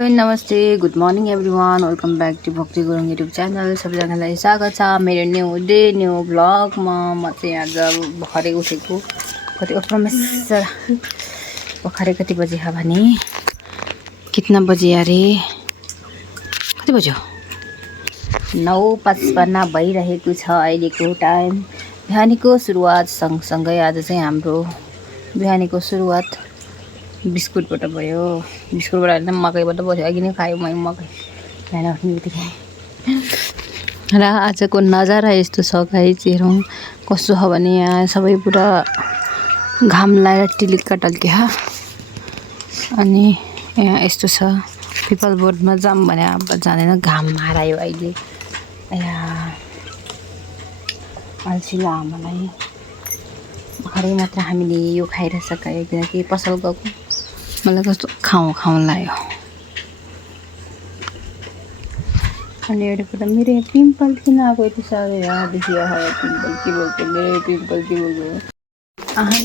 नमस्ते good morning everyone welcome back to Bhakti Gurung YouTube channel सबैजनालाई स्वागत छ मेरो न्यू डे न्यू ब्लगमा। म चाहिँ आज भर्खरै उठेको कति परमेश्वर भर्खरै कति बजे हो भने कितना बजे अरे कति बज्यो 9:55 भइरहेको छ अहिलेको टाइम। बिहानीको सुरुवात सँगसँगै आज चाहिँ हाम्रो बिहानीको सुरुवात बिस्कुटबाट भयो। बिस्कुटबाट होइन मकैबाट भयो। अघि नै खायो मैले मकै बिहान उठ्ने बित्तिकै। र आजको नजारा यस्तो छ गाइस, हेरौँ कस्तो छ भने यहाँ सबै पुरा घाम लगाएर टिलिक्क टल्क्यो। अनि यहाँ यस्तो छ पिपल बोर्डमा जाम भने अब जाँदैन, घाम हरायो अहिले। अल्छी लाग्यो मलाई। भर्खरै मात्र हामीले यो खाएर सकायो किनकि पसल गएको मलाई कस्तो खाउँ लाग्यो। अनि एउटा कुरा, मेरो यहाँ पिम्पल किन आएको यति साह्रो यहाँ देखियो पिम्पल के बोल्छ मेरो पिम्पल के बोल्छ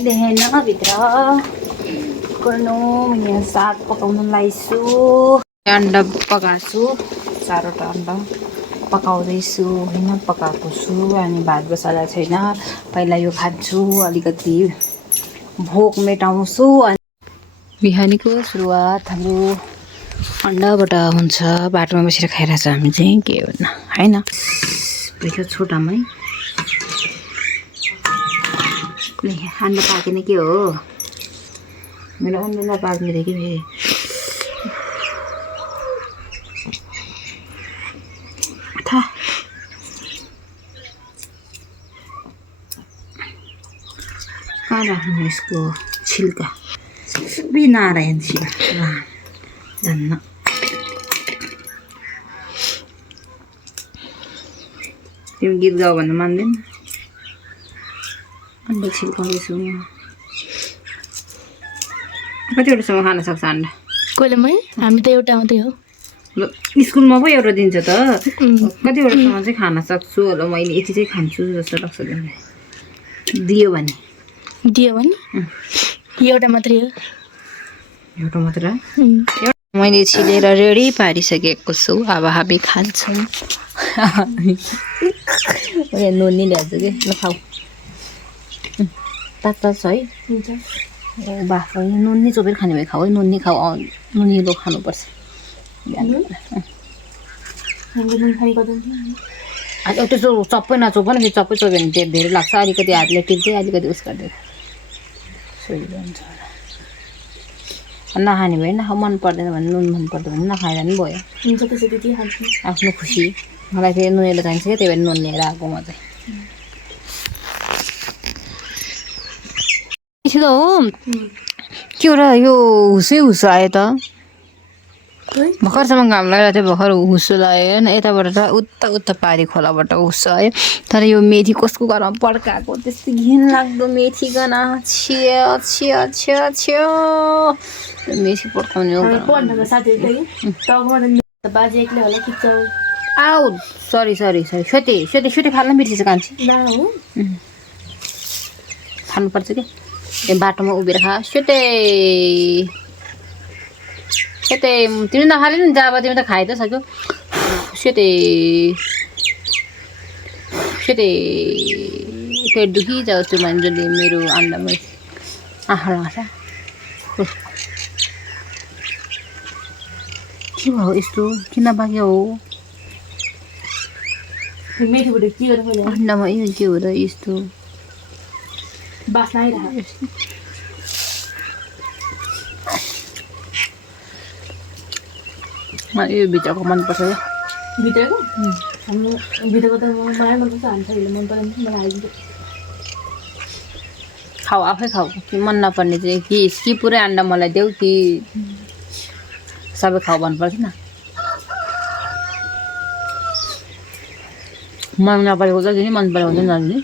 देखेन भित्र गर्नु। यहाँ साग पकाउन लाइछु, अन्डा पकाएको छु, 4वटा अन्डा पकाउँदैछु होइन, पकाएको छु। अनि भात बसाएको छैन, पहिला यो खान्छु, अलिकति भोक मेटाउँछु। अनि बिहानीको सुरुवात हाम्रो अन्डाबाट हुन्छ। बाटोमा बसेर खाइरहेको छ हामी चाहिँ, के भन्नु होइन। पहिलो छोटामै अन्डा पाकेन के हो, मेरो अन्डा नपाक्ने थियो कि फेरि। कहाँ राख्नु यसको छिल्का बिना रहेछ धन्न। तिमी गीत गाऊ भन्नु मान्दैन। अन्डा छिल्काउँदैछु म। कतिवटासम्म खान सक्छ अन्डा? कहिलेमै हामी त एउटा मात्रै हो। स्कुलमा पो एउटा दिन्छ त, कतिवटासम्म चाहिँ खान सक्छु होला। मैले यति चाहिँ खान्छु जस्तो लाग्छ तिमीलाई। दियो भने एउटा मात्रै हो। एउटा मात्र मैले छिलेर रेडी पारिसकेको छु। अब हामी खान्छौँ। नुनी ल्याउँछु कि ल खाऊ। तातो छ है बाफ। नुनी चोपेर खाने भए खाऊ है। नुनी खाऊ, नुनिलो खानुपर्छ। त्यसो चप्पै नचोप न, चप्पै चोप्यो भने धेरै लाग्छ। अलिकति हातले टिप्दै अलिकति उस गर्दै सोइरहन्छ। नखाने भयो नखाऊ, मन पर्दैन भने नुन मन पर्दैन भने नखाएर पनि भयो, आफ्नो खुसी। मलाई फेरि नुनेलो चाहिन्छ क्या, त्यही भएर नुन लिएर आएको म चाहिँ। हो के एउटा यो हुसै हुसो आयो त, भर्खरसम्म घाम लगाइरहेको थियो, भर्खर हुसो लाग्यो होइन। यताबाट त उता पारी खोलाबाट हुसो आयो। तर यो मेथी कसको घरमा पड्काएको त्यस्तो घिन लाग्दो मेथी गना छिया छिया छिया छिया मेथी पड्काउने हो। आऊ सरी सोते फाल्न बिर्सेछ कान्छी। खानुपर्छ कि बाटोमा उभिएर खा। सोते तिमी नखाले नि, जाब तिमी त खाइ त सक्यो। सोते पेट दुखी जाओस् त्यो मान्छेले मेरो अन्डामा आँखा लाग्छ। के भयो यस्तो, किन पाक्यो हो अन्डामा? यो के हो र यस्तो बास्ना आइरहेको? यो भित्रको मनपर्छ क्या। भित्रको त मलाई मनपर्छ, हाल्छ मन परेन। खाऊ, आफै खाऊ। कि मन नपर्ने चाहिँ कि पुरै अन्डा मलाई देऊ कि सबै खाऊ भन्नुपर्छ न। मन नपरेको त दिने, मन परेको चाहिँ नदिने।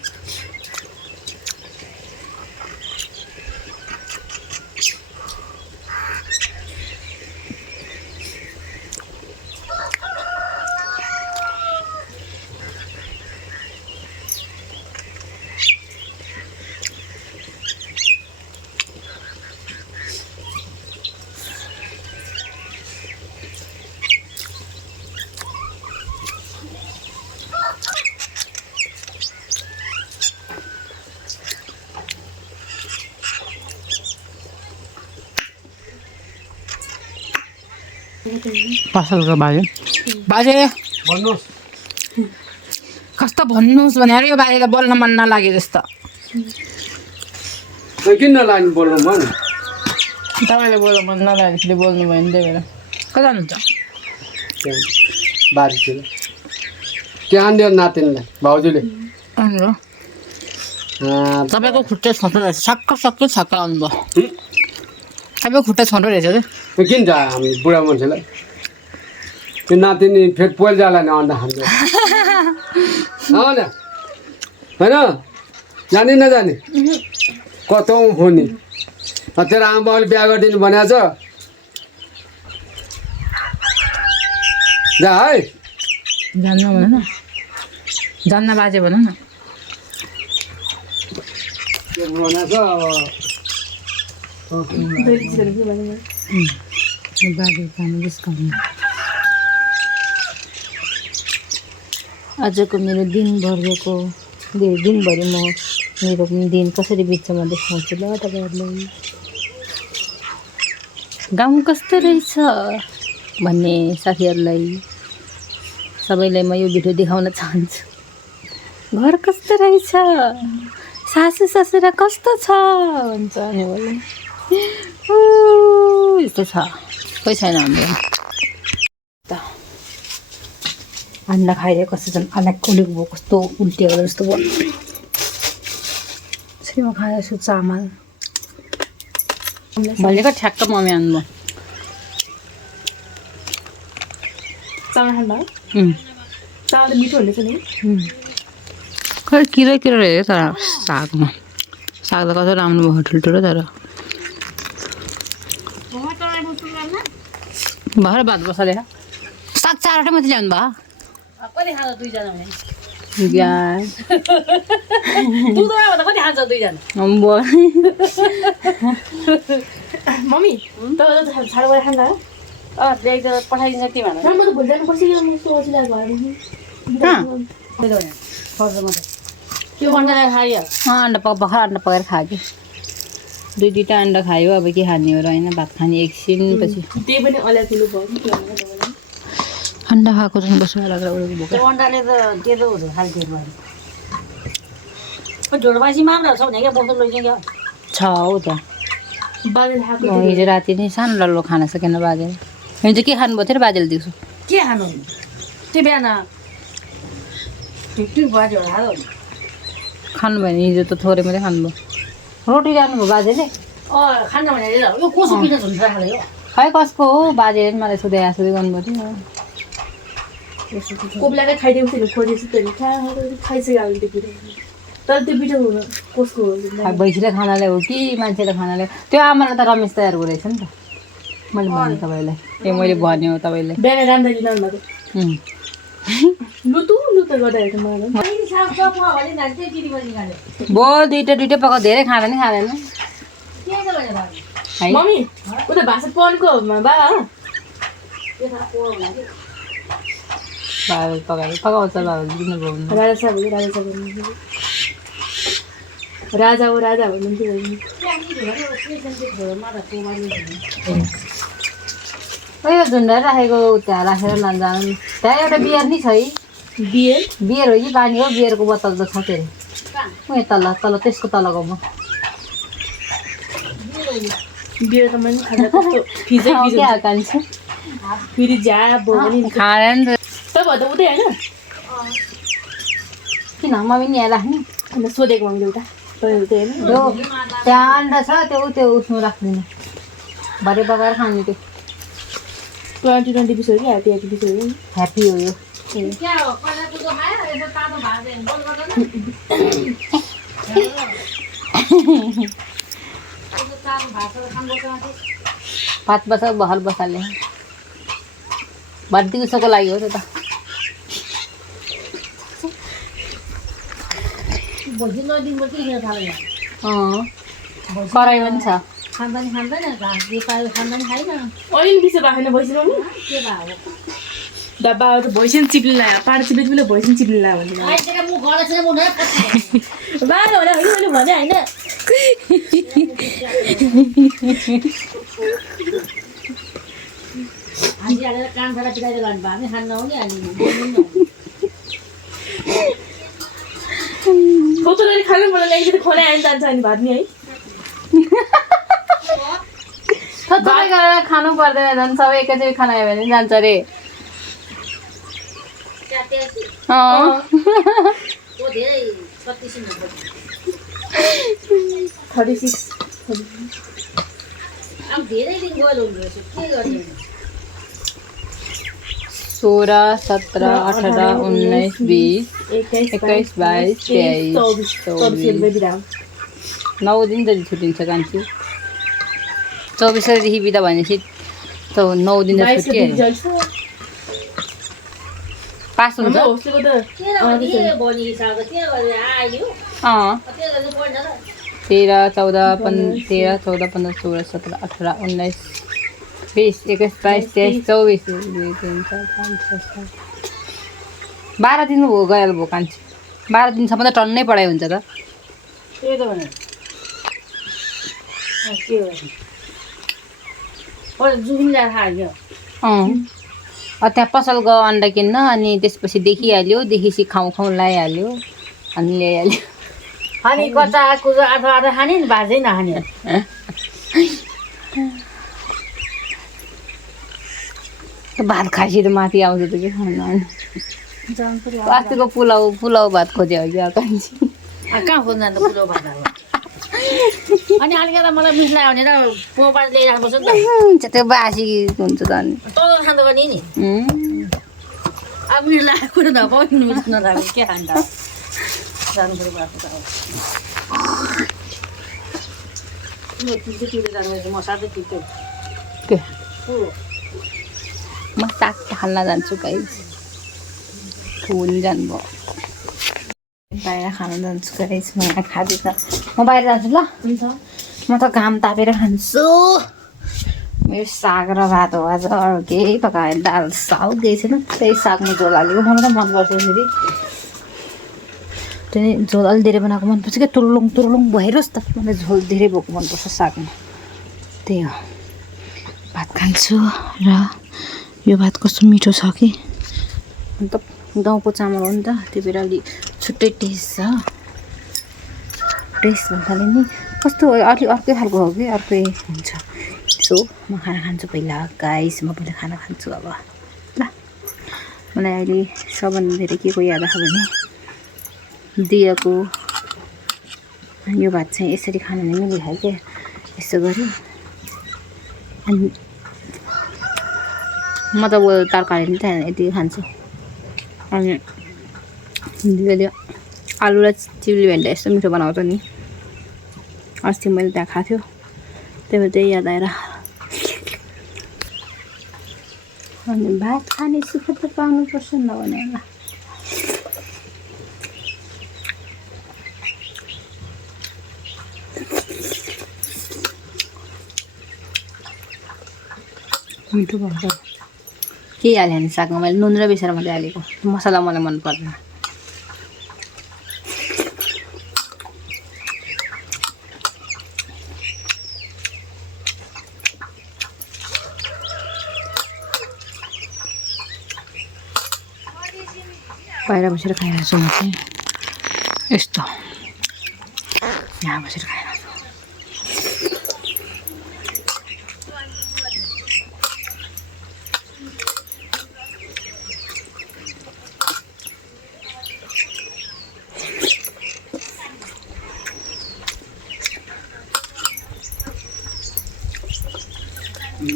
पसलको बाजे बाजे भन्नुहोस् कस्तो भन्नुहोस् भनेर यो बाजे त बोल्न मन नलागे जस्तो किन नलाग्नु बोल्नु मन तपाईँले बोल्नु मन नलागेपछि बोल्नु भयो नि त्यही भएर कता जानुहुन्छ बारीतिर के आनिदियो नातिनीलाई भाउजूले तपाईँको खुट्टा छोटो रहेछ सक्क छक्क आउनुभयो तपाईँको खुट्टा छोटो रहेछ कि किन जा हामी बुढा मान्छेलाई त्यो नातिनी फेरि पोइल जाला नि अन्डा खान्छ होइन जाने नजाने कतौ हो नि तेरो आमाबाउले बिहा गरिदिनु भनेको छ जा है जान्न भन न जान्न बाजे भन न भनेको छ बाजे खानु जिस्काउनु आजको मेरो दिनभरको दिनभरि मेरो दिन कसरी बित्छ म देखाउँछु ल तपाईँहरूलाई गाउँ कस्तो रहेछ भन्ने साथीहरूलाई सबैलाई म यो भिडियो देखाउन चाहन्छु घर कस्तो रहेछ सासू ससुरा कस्तो छ भन्छ अनि बोले यस्तो छ कोही छैन हाम्रो अन्डा खाइरहेको कस्तो झन् अलग उलेक भयो कस्तो उल्टी होला जस्तो भयो यसरी म खाँदैछु चामल भोलिको ठ्याक्क मम्मी आउनुभयो चामल खानु चामल मिठो हुँदैछ नि खै किरा रहेछ तर सागमा साग त कस्तो राम्रो भयो ठुल्ठुलो तर भएर भात बसाले साग 4वटा मात्रै ल्याउनु भयो कति खान्छ दुईजना भने कति खान्छ दुईजना मम्मी तपाईँ छाडो गरेर खानु पठाइदिन्छ के भन राम्रो त भोलि जानुपर्छ कि म सोचिरहेको त्यो अन्डा खायो अन्डा भर्खर अन्डा पकाएर खायो कि दुईवटा अन्डा खायो अब के खाने हो र होइन भात खाने एकछिन पछि त्यही पनि अलग ठुलो भयो अन्डा खाएको झन् बस्नु लागेर उडेको त्यो अन्डाले त त्यो त हुँदो खालको भयो ढोडबासी मात्र छ भने क्या बोतल लैजाउँ क्या छ हौ त बाजेले खाएको हिजो राति नै सानो डल्लो खान सकेन बाजेले हिजो के खानुभएको थियो र बाजेले दिउँसो के खानु त्यो बिहान खानु भएन हिजो त थोरै मात्रै खानुभयो रोटी राख्नुभयो बाजेले खानु भने यो कसो पिठो झुन्छ खाले हो खै कसको हो बाजेले पनि मलाई सोधे गर्नुभएको थियो कोप्लाकै खाइदिएको थियो खोजेपछि त्यो खाइसक्यो अब त्यो पिठो तर त्यो पिठो कसको हो भैँसीले खानाले हो कि मान्छेले खानाले त्यो आमालाई त रमेश तयारको रहेछ नि त मैले भने तपाईँलाई ए मैले भन्यो तपाईँले बिहान राम्ररी लानु भएको लुतु गर्दाखेरि बो दुइटै पकाउ धेरै खाँदैन खाँदैन मम्मी उता भाषा पढ्नुको बा बाबा पकाउँछ बाबा दिनुभयो राजा साहब राजा हो राजा भन्नुहुन्थ्यो यो झुन्डाएर राखेको त्यहाँ राखेर नजानु त्यहाँ एउटा बियर नि छ है बियर हो कि पानी हो बियरको बोतल त छ के अरे तल त्यसको तलको म बियर त मैले खाँदा कस्तो फिजै कान्छ फेरि झ्या भयो भने खाँदैन तपाईँ त उतै होइन किन म पनि यहाँ राख्ने अन्त सोधेको मैले एउटा तपाईँ उतै होइन त्यो त्यहाँ अन्डा छ त्यो उसमा राख्दिनँ भरे पकाएर खाने त्यो 20 पिस हो कि ह्याप्पी पिस हो कि ह्याप्पी हो यो भात बस बहल बसाले भात दिउँसोको लागि हो त्यो त कराई पनि छ अहिले पिछे भएको छैन भैँसी मम्मी डब्बा त भैँसी चिप्लिन लाग्यो पाडा चिप्ले भैँसी चिप्लिन लाग्यो भने बाह्र होला मैले भने होइन छोटोले खानु मलाई एकचोटि खोला आएर जान्छ अनि भात नि है थोरै गरेर खानु पर्दैन झन् सबै एकैचोटि खाना आयो भने जान्छ अरे 36 16, 17, 18, 19, 20, 21, 22, 23, 24 9 दिन जति छुट्टिन्छ कान्छी 24 देखि बिदा भनेपछि त 9 दिन त छुट्टियो पास हुन्छ 13, 14, 15, 16, 17, 18, 19, 20, 21, 22, 23, 24 12 दिन हो गएर भयो कान्छी 12 दिनसम्म त टन्नै पढाइ हुन्छ त त्यहाँ पसल गयो अन्डा किन्न अनि त्यसपछि देखिहाल्यो देखिपछि खाउँ खाउँ लगाइहाल्यो अनि ल्याइहाल्यो अनि कच्चा कुचो आधा आधा खाने नि भाजै नखाने भात खाएपछि त माथि आउँछ त के खानु अस्तिको पुलाउ भात खोज्यो क्या कान्छी कहाँ खोज्नु त पुरो भात अनि अलिकति मलाई मिस लाग्यो भने र पोपा ल्याइरहेको पर्छ नि त त्यो बासी हुन्छ त अनि तल खाँदा पनि नि अब मिस लागेको कुरो नपाउनु मिस नलाग्यो के खान्छ जानु पऱ्यो बाटो त अब म साथै टिप्यो के म साग खाल्न जान्छु गाइस फुल जानुभयो बाहिर खान जान्छु गाइस म यहाँ खाँदैछ म बाहिर जान्छु ल हुन्छ म त घाम तापेर खान्छु मेरो साग र भात हो आज अरू केही पकाएँ दाल साउ केही छैन त्यही सागमा झोल हालेको मलाई त मनपर्छ फेरि त्यो नि झोल अलि धेरै बनाएको मनपर्छ क्या तुरुलुङ तुरुलुङ भइरोस् त मलाई झोल धेरै भएको मनपर्छ सागमा त्यही हो भात खान्छु र यो भात कस्तो मिठो छ कि अन्त गाउँको चामल हो नि त त्यो भएर अलि छुट्टै टेस्ट छ टेस्ट भन्नाले नि कस्तो अलि अर्कै खालको हो कि अर्कै हुन्छ सो म खाना खान्छु पहिला गाइस म पहिला खाना खान्छु अब ल मलाई अहिले सबभन्दा धेरै के को याद आयो भने दियाको यो भात चाहिँ यसरी खानु नै मिलिहाल्यो क्या यसो गऱ्यो अनि म त तरकारी पनि चाहिँ यति खान्छु अनि दिदीले आलु र चिउली भेन्डा यस्तो मिठो बनाउँछ नि अस्ति मैले त्यहाँ खाएको थियो त्यही भएर त्यही याद आएर अनि भात खाने सुख त पाउनुपर्छ नभने होला मिठो भन्छ के हालेँ भने सागमा मैले नुन र बेसार मात्रै हालेको मसला मलाई मन पर्दैन बाहिर बसेर खाइरहेको छु म चाहिँ यस्तो यहाँ बसेर खाइरहेको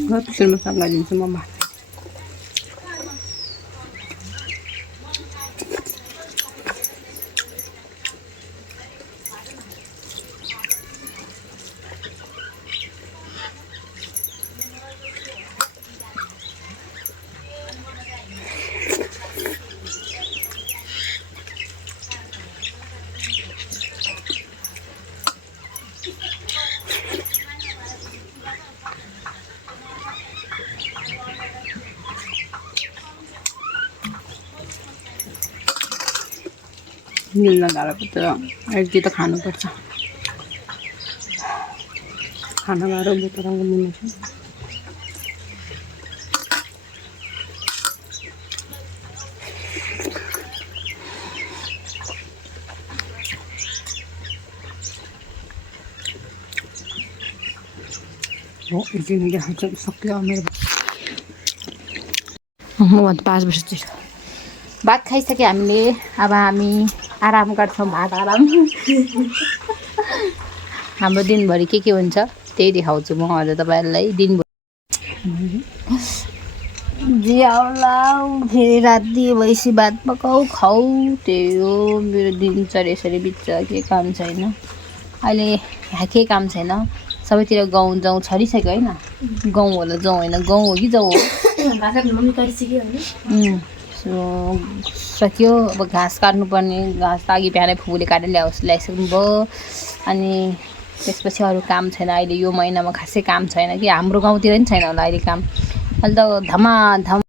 छु त्यसरी मसला लगाइदिन्छु म भात मिल्न गाह्रो पर्छ यति त खानुपर्छ खाना गाह्रो बोतरको मिल्नु छ हो जिन्दगी हाल्छ सक्यो मेरो म 5 वर्षतिर भात खाइसक्यो हामीले अब हामी आराम गर्छौँ भात आराम हाम्रो दिनभरि के हुन्छ त्यही देखाउँछु म आज तपाईँहरूलाई दिनभरि जियाउला फेरि राति भएपछि भात पकाऊ खाऊ त्यही हो मेरो दिनचर्या यसरी बित्छ के काम छैन अहिले के काम छैन सबैतिर गाउँ जाउँ छरिसक्यो होइन गाउँ होला जाउँ होइन गाउँ हो कि जाउँ हो सक्यो अब घाँस काट्नुपर्ने घाँस त अघि बिहानै फुपूले काटेर ल्याइसक्नु भयो अनि त्यसपछि अरू काम छैन अहिले यो महिनामा खासै काम छैन कि हाम्रो गाउँतिर पनि छैन होला अहिले काम अहिले त धमाधम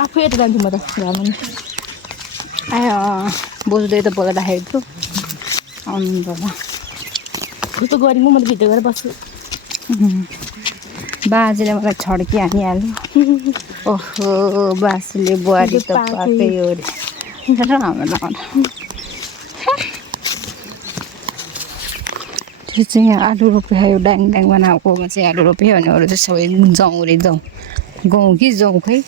आफै यता जान्थेँ म त आयो बोजूले त बोलाइराखेको छु आउनुहुन्छ होला जस्तो गरी म त भित्र गएर बस्छु बाजेले मलाई छड्की हानिहाल्यो ओहो बासुले बुहारी त पाकै हो अरे त्यो चाहिँ आलु रोप्यो ड्याङ ड्याङ बनाएकोमा चाहिँ आलु रोप्यो अनि अरू चाहिँ सबै जाउँ रे जाउँ गाउँ कि जाउँ खै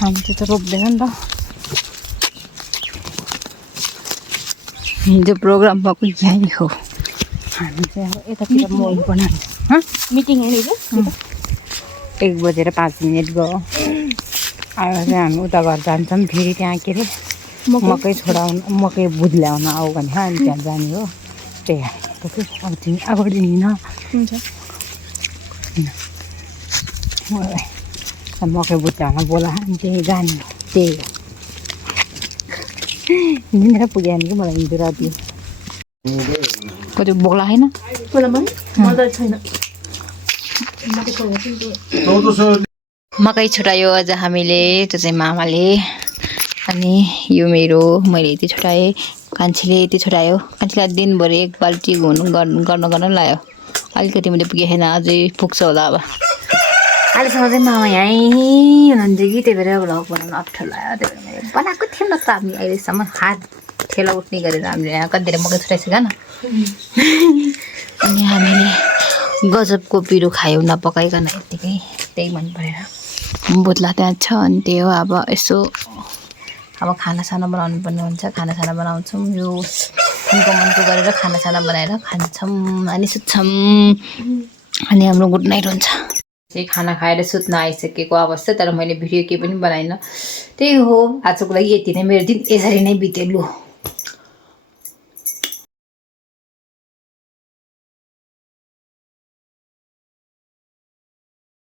हामी चाहिँ त रोप्दैन नि त हिजो प्रोग्राम भएको यहीँ हो हामी चाहिँ अब यतातिर मल बनाउँछ मिटिङ हेर्ने 1:05 गयो अब चाहिँ हामी उता घर जान्छौँ फेरि त्यहाँ के अरे मकै छोडाउनु मकै बुध ल्याउन आऊ भने अनि त्यहाँ जाने हो त्यही अब तिमी अगाडि हिँड हुन्छ मलाई मकै बुध ल्याउन बोला अनि त्यही जाने हो त्यही हो हिँडेर पुग्यो भने कि मलाई हिँड्यो राति कति बोला होइन छैन मकै छुट्यायो आज हामीले त्यो चाहिँ मामाले अनि यो मेरो मैले यति छुट्याएँ कान्छीले यति छुट्यायो कान्छीलाई दिनभरि 1 बाल्टी गर्न लायो अलिकति मैले पुगेँ छैन अझै पुग्छ होला अब अहिलेसम्म चाहिँ मामा यहीँ हुनुहुन्छ कि त्यही भएर भ्लग बनाउनु अप्ठ्यारो लाग्यो त्यही भएर मैले बनाएको थिएँ नि त हामी अहिलेसम्म हात ठेला उठ्ने गरेर हामीले यहाँ कति धेरै मकै छुट्याइसक्यो न अनि हामीले गजबको पिरो खायौँ नपकाइकन यत्तिकै त्यही मन परेर बुत्ला त्यहाँ छ अनि त्यही हो अब यसो अब खानासाना बनाउनु पर्ने हुन्छ खानासाना बनाउँछौँ यो मनको गरेर खानासाना बनाएर खान्छौँ अनि सुत्छौँ अनि हाम्रो गुड नाइट हुन्छ चाहिँ खाना खाएर सुत्न आइसकेको अवस्था तर मैले भिडियो केही पनि बनाइनँ त्यही हो आजको लागि यति नै मेरो दिन यसरी नै बित्यो लु